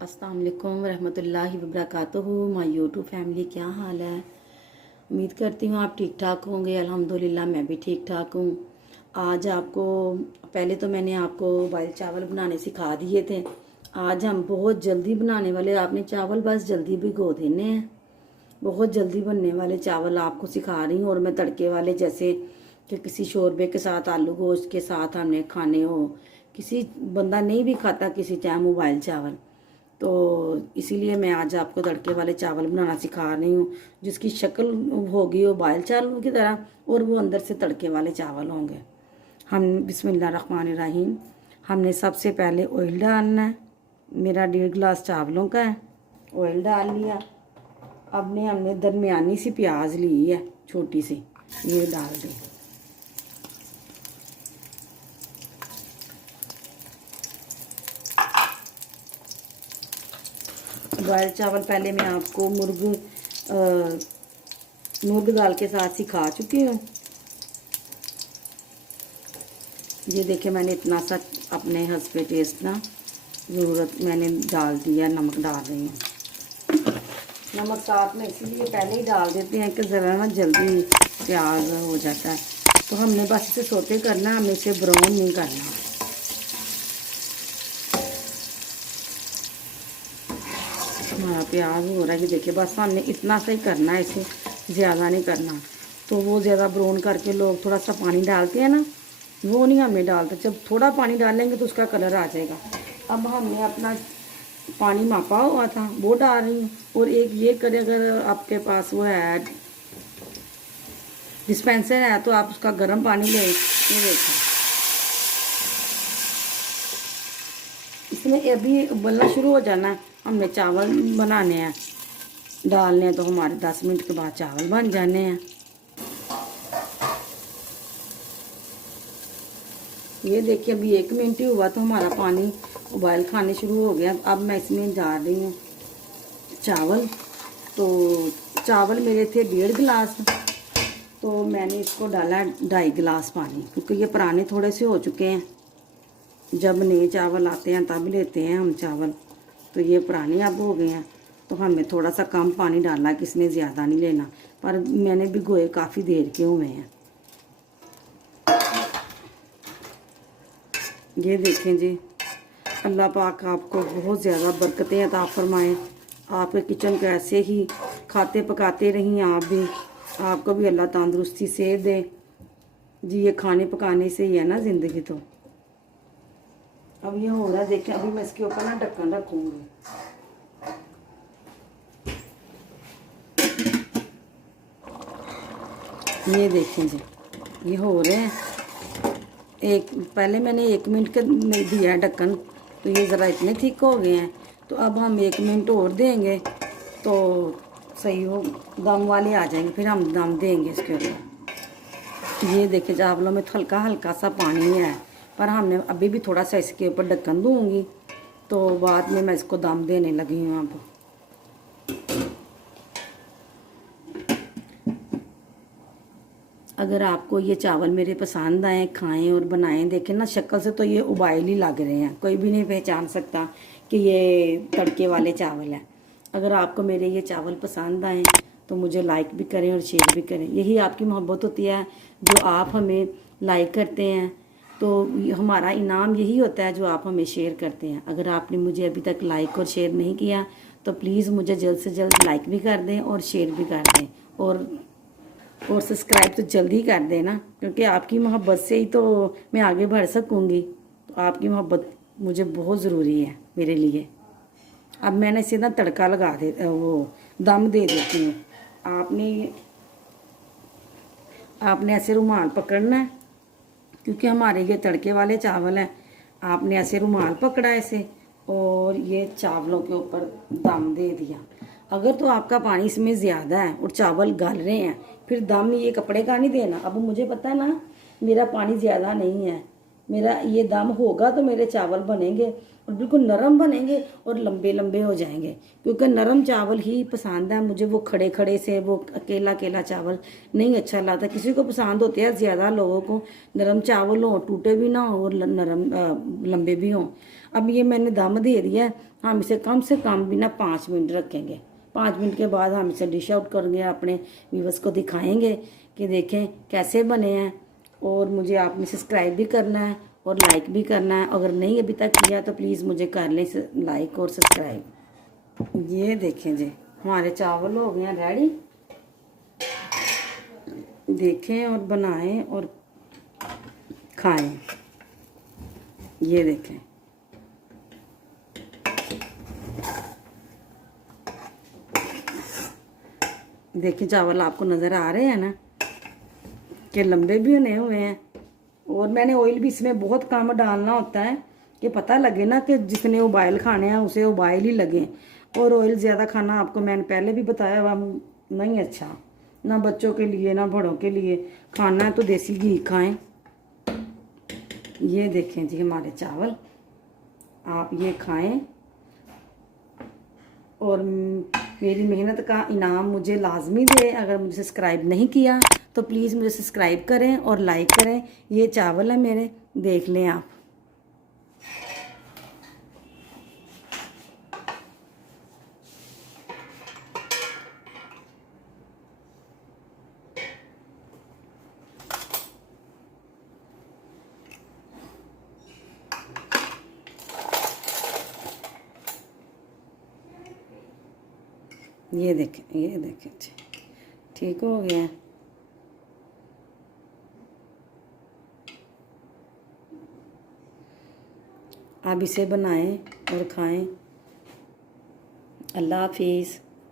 अस्सलाम वालेकुम रहमतुल्लाहि व बरकातुहू। माय यूट्यूब फैमिली, क्या हाल है? उम्मीद करती हूँ आप ठीक ठाक होंगे। अल्हम्दुलिल्लाह मैं भी ठीक ठाक हूँ। आज आपको पहले तो मैंने आपको बॉयल चावल बनाने सिखा दिए थे। आज हम बहुत जल्दी बनाने वाले, आपने चावल बस जल्दी भिगो देने हैं। बहुत जल्दी बनने वाले चावल आपको सिखा रही हूँ। और मैं तड़के वाले, जैसे कि किसी शोरबे के साथ, आलू गोश्त के साथ हमने खाने हो, किसी बंदा नहीं भी खाता किसी टाइम मोबाइल चावल, तो इसीलिए मैं आज आपको तड़के वाले चावल बनाना सिखा रही हूँ, जिसकी शक्ल होगी वो बॉयल चावल की तरह और वो अंदर से तड़के वाले चावल होंगे। हम बिस्मिल्लाहिर्रहमानिर्रहीम। हमने सबसे पहले ऑयल डालना है। मेरा 1.5 गिलास चावलों का है। ऑयल डाल लिया। अब ने हमने दरमियानी सी प्याज ली है, छोटी सी, ये डाल दी। बॉयल चावल पहले मैं आपको मुर्ग दाल के साथ सिखा चुकी हूँ। ये देखिए, मैंने इतना सा अपने हंसपे टेस्ट ना ज़रूरत मैंने डाल दिया, नमक डाल रही हूँ। नमक साथ में इसीलिए पहले ही डाल देते हैं कि ज़रा ना जल्दी प्याज हो जाता है। तो हमने बस इसे सोते करना, हमें इसे ब्राउन नहीं करना। हमारा प्याज हो रहा है, ये देखिए, बस हमने इतना सा ही करना है, इसे ज़्यादा नहीं करना। तो वो ज़्यादा ब्राउन करके लोग थोड़ा सा पानी डालते हैं ना, वो नहीं हमें डालते। जब थोड़ा पानी डालेंगे तो उसका कलर आ जाएगा। अब हमने अपना पानी मापा हुआ था वो डाल रही हूँ। और एक ये करे, अगर आपके पास वो है डिस्पेंसर है तो आप उसका गर्म पानी ले, ये देखो इसमें अभी उबलना शुरू हो जाना। हमने चावल बनाने हैं, डालने हैं, तो हमारे 10 मिनट के बाद चावल बन जाने हैं। ये देखिए, अभी 1 मिनट ही हुआ तो हमारा पानी उबाल खाने शुरू हो गया। अब मैं इसमें डाल रही हूँ चावल। तो चावल मेरे थे 1.5 गिलास, तो मैंने इसको डाला 2.5 गिलास पानी, क्योंकि ये पुराने थोड़े से हो चुके हैं। जब नए चावल आते हैं तब लेते हैं हम चावल, तो ये पुराने अब हो गए हैं। तो हमें थोड़ा सा कम पानी डालना, कि इसमें ज़्यादा नहीं लेना। पर मैंने भिगोए काफ़ी देर के हुए हैं। ये देखें जी, अल्लाह पाक आपको बहुत ज़्यादा बरकतें अता फरमाएं। आपके किचन को ऐसे ही खाते पकाते रहिए आप भी, आपको भी अल्लाह तंदुरुस्ती से दे जी। ये खाने पकाने से ही है ना ज़िंदगी। तो अब ये हो रहा है, देखें। अभी मैं इसके ऊपर ना ढक्कन रखूँगी। ये देखें जी, ये हो रहे हैं। पहले मैंने 1 मिनट का दिया ढक्कन, तो ये ज़रा इतने थिक हो गए हैं। तो अब हम 1 मिनट और देंगे तो सही हो, दम वाले आ जाएंगे, फिर हम दम देंगे इसके ऊपर। ये देखिए, चावलों में हल्का हल्का सा पानी है, पर हमने अभी भी थोड़ा सा इसके ऊपर ढक्कन दूंगी, तो बाद में मैं इसको दम देने लगी हूँ। अब अगर आपको ये चावल मेरे पसंद आए, खाएं और बनाएं। देखें ना, शक्ल से तो ये उबाइल ही लग रहे हैं, कोई भी नहीं पहचान सकता कि ये तड़के वाले चावल हैं। अगर आपको मेरे ये चावल पसंद आए तो मुझे लाइक भी करें और शेयर भी करें। यही आपकी मोहब्बत होती है, जो आप हमें लाइक करते हैं, तो हमारा इनाम यही होता है जो आप हमें शेयर करते हैं। अगर आपने मुझे अभी तक लाइक और शेयर नहीं किया तो प्लीज़ मुझे जल्द से जल्द लाइक भी कर दें और शेयर भी कर दें, और सब्सक्राइब तो जल्दी कर देना, क्योंकि आपकी मोहब्बत से ही तो मैं आगे बढ़ सकूँगी। तो आपकी मोहब्बत मुझे बहुत ज़रूरी है मेरे लिए। अब मैंने इसे ना तड़का लगा दे, वो दम दे देती हूँ। आपने ऐसे रुमाल पकड़ना है, क्योंकि हमारे ये तड़के वाले चावल हैं। आपने ऐसे रुमाल पकड़ा ऐसे, और ये चावलों के ऊपर दम दे दिया। अगर तो आपका पानी इसमें ज़्यादा है और चावल गल रहे हैं, फिर दम ये कपड़े का नहीं देना। अब मुझे पता है ना, मेरा पानी ज़्यादा नहीं है, मेरा ये दम होगा तो मेरे चावल बनेंगे और बिल्कुल नरम बनेंगे और लंबे लंबे हो जाएंगे, क्योंकि नरम चावल ही पसंद है मुझे। वो खड़े खड़े से, वो अकेला अकेला चावल नहीं अच्छा लगता। किसी को पसंद होते हैं, ज़्यादा लोगों को नरम चावल हो, टूटे भी ना हो और नरम लंबे भी हों। अब ये मैंने दम दे दिया है, हम इसे कम से कम भी ना 5 मिनट रखेंगे। 5 मिनट के बाद हम इसे डिश आउट करेंगे, अपने व्यूअर्स को दिखाएंगे कि देखें कैसे बने हैं। और मुझे आपने सब्सक्राइब भी करना है और लाइक भी करना है। अगर नहीं अभी तक किया तो प्लीज़ मुझे कर लें लाइक और सब्सक्राइब। ये देखें जी, हमारे चावल हो गए हैं रेडी। देखें और बनाएं और खाएं। ये देखें, देखिए चावल आपको नज़र आ रहे हैं ना कि लंबे भी बने हुए हैं। और मैंने ऑयल भी इसमें बहुत कम डालना होता है कि पता लगे ना कि जिसने उबाइल खाने हैं उसे उबाइल ही लगे। और ऑयल ज़्यादा खाना आपको मैंने पहले भी बताया हुआ नहीं अच्छा, ना बच्चों के लिए ना बड़ों के लिए। खाना है तो देसी घी खाएं। ये देखें जी हमारे चावल, आप ये खाएं और मेरी मेहनत का इनाम मुझे लाजमी दे। अगर मुझे सब्सक्राइब नहीं किया तो प्लीज़ मुझे सब्सक्राइब करें और लाइक करें। ये चावल है मेरे, देख लें आप। ये देखें, ये देखें जी, ठीक हो गया। आप इसे बनाएं और खाएं। अल्लाह हाफिज़।